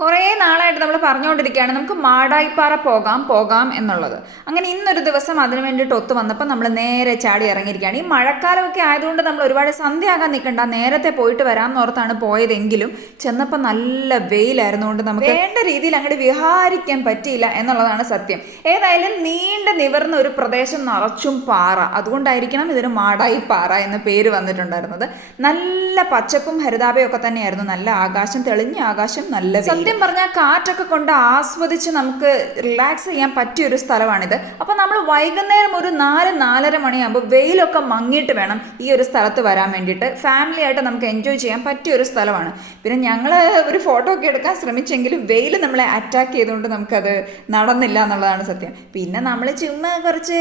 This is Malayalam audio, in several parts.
കുറേ നാളായിട്ട് നമ്മൾ പറഞ്ഞുകൊണ്ടിരിക്കുകയാണ് നമുക്ക് മാടായിപ്പാറ പോകാം എന്നുള്ളത്. അങ്ങനെ ഇന്നൊരു ദിവസം അതിന് വേണ്ടിയിട്ട് ഒത്തു വന്നപ്പോൾ നമ്മൾ നേരെ ചാടി ഇറങ്ങിയിരിക്കുകയാണ്. ഈ മഴക്കാലമൊക്കെ ആയതുകൊണ്ട് നമ്മൾ ഒരുപാട് സന്ധ്യ ആകാൻ നിൽക്കണ്ട, നേരത്തെ പോയിട്ട് വരാമെന്ന് ഓർത്താണ് പോയതെങ്കിലും ചെന്നപ്പോൾ നല്ല വെയിലായിരുന്നുകൊണ്ട് നമുക്ക് വേണ്ട രീതിയിൽ അങ്ങോട്ട് വിഹാരിക്കാൻ പറ്റിയില്ല എന്നുള്ളതാണ് സത്യം. ഏതായാലും നീണ്ട നിവർന്ന ഒരു പ്രദേശം നിറച്ചും പാറ, അതുകൊണ്ടായിരിക്കണം ഇതിന് മാടായിപ്പാറ എന്ന പേര് വന്നിട്ടുണ്ടായിരുന്നത്. നല്ല പച്ചപ്പും ഹരിതാപയും ഒക്കെ തന്നെയായിരുന്നു. നല്ല ആകാശം, തെളിഞ്ഞ ആകാശം, നല്ല സത്യം പറഞ്ഞാൽ കാറ്റൊക്കെ കൊണ്ട് ആസ്വദിച്ച് നമുക്ക് റിലാക്സ് ചെയ്യാൻ പറ്റിയൊരു സ്ഥലമാണിത്. അപ്പോൾ നമ്മൾ വൈകുന്നേരം ഒരു 4-4:30 മണിയാകുമ്പോൾ വെയിലൊക്കെ മങ്ങിയിട്ട് വേണം ഈ ഒരു സ്ഥലത്ത് വരാൻ വേണ്ടിയിട്ട്. ഫാമിലി ആയിട്ട് നമുക്ക് എൻജോയ് ചെയ്യാൻ പറ്റിയൊരു സ്ഥലമാണ്. പിന്നെ ഞങ്ങൾ ഒരു ഫോട്ടോ ഒക്കെ എടുക്കാൻ ശ്രമിച്ചെങ്കിലും വെയിൽ നമ്മളെ അറ്റാക്ക് ചെയ്തുകൊണ്ട് നമുക്കത് നടന്നില്ല എന്നുള്ളതാണ് സത്യം. പിന്നെ നമ്മൾ ചുമ്മാ കുറച്ച്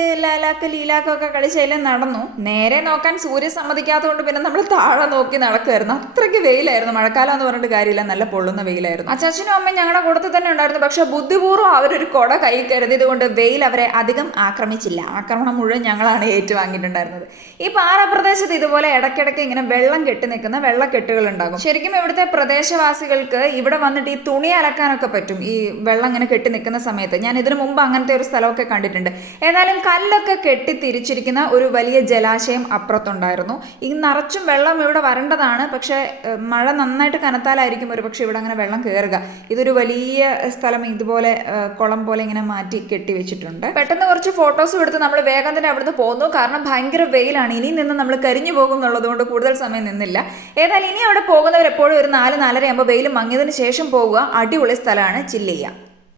ലീലാക്കൊക്കെ കളിച്ചതിലും നടന്നു. നേരെ നോക്കാൻ സൂര്യൻ സമ്മതിക്കാത്തതുകൊണ്ട് പിന്നെ നമ്മൾ താഴെ നോക്കി നടക്കുമായിരുന്നു. അത്രയ്ക്ക് വെയിലായിരുന്നു. മഴക്കാലം എന്ന് പറഞ്ഞിട്ട് കാര്യമില്ല, നല്ല പൊള്ളുന്ന വെയിലായിരുന്നു. അച്ഛനും അമ്മയും ഞങ്ങളുടെ കൂട്ടത്തിൽ തന്നെ ഉണ്ടായിരുന്നു. പക്ഷെ ബുദ്ധിപൂർവ്വം അവരൊരു കുട കൈ കരുതിയത് കൊണ്ട് വെയിൽ അവരെ അധികം ആക്രമിച്ചില്ല. ആക്രമണം മുഴുവൻ ഞങ്ങളാണ് ഏറ്റുവാങ്ങിയിട്ടുണ്ടായിരുന്നത്. ഈ പാറപ്രദേശത്ത് ഇതുപോലെ ഇടയ്ക്കിടയ്ക്ക് ഇങ്ങനെ വെള്ളം കെട്ടി നിൽക്കുന്ന വെള്ളക്കെട്ടുകൾ ഉണ്ടാകും. ശരിക്കും ഇവിടുത്തെ പ്രദേശവാസികൾക്ക് ഇവിടെ വന്നിട്ട് ഈ തുണി അലക്കാനൊക്കെ പറ്റും ഈ വെള്ളം ഇങ്ങനെ കെട്ടി നിൽക്കുന്ന സമയത്ത്. ഞാൻ ഇതിനു മുമ്പ് അങ്ങനത്തെ ഒരു സ്ഥലമൊക്കെ കണ്ടിട്ടുണ്ട്. ഏതായാലും കല്ലൊക്കെ കെട്ടി തിരിച്ചിരിക്കുന്ന ഒരു വലിയ ജലാശയം അപ്പുറത്തുണ്ടായിരുന്നു. ഈ നിറച്ചും വെള്ളം ഇവിടെ വരേണ്ടതാണ്, പക്ഷെ മഴ നന്നായിട്ട് കനത്താലായിരിക്കും ഒരു പക്ഷെ ഇവിടെ അങ്ങനെ വെള്ളം കയറുക. ഇതൊരു വലിയ സ്ഥലം ഇതുപോലെ കുളം പോലെ ഇങ്ങനെ മാറ്റി കെട്ടി വെച്ചിട്ടുണ്ട്. പെട്ടെന്ന് കുറച്ച് ഫോട്ടോസും എടുത്ത് നമ്മൾ വേഗം തന്നെ അവിടുന്ന് പോന്നു. കാരണം ഭയങ്കര വെയിലാണ്. ഇനി നിന്ന് നമ്മൾ കരിഞ്ഞു പോകും എന്നുള്ളത് കൊണ്ട് കൂടുതൽ സമയം നിന്നില്ല. ഏതായാലും ഇനി അവിടെ പോകുന്നവർ എപ്പോഴും ഒരു 4-4:30 ആകുമ്പോൾ വെയിൽ മങ്ങിയതിന് ശേഷം പോവുക. അടിപൊളി സ്ഥലമാണ്, ചില്ല് ചെയ്യുക.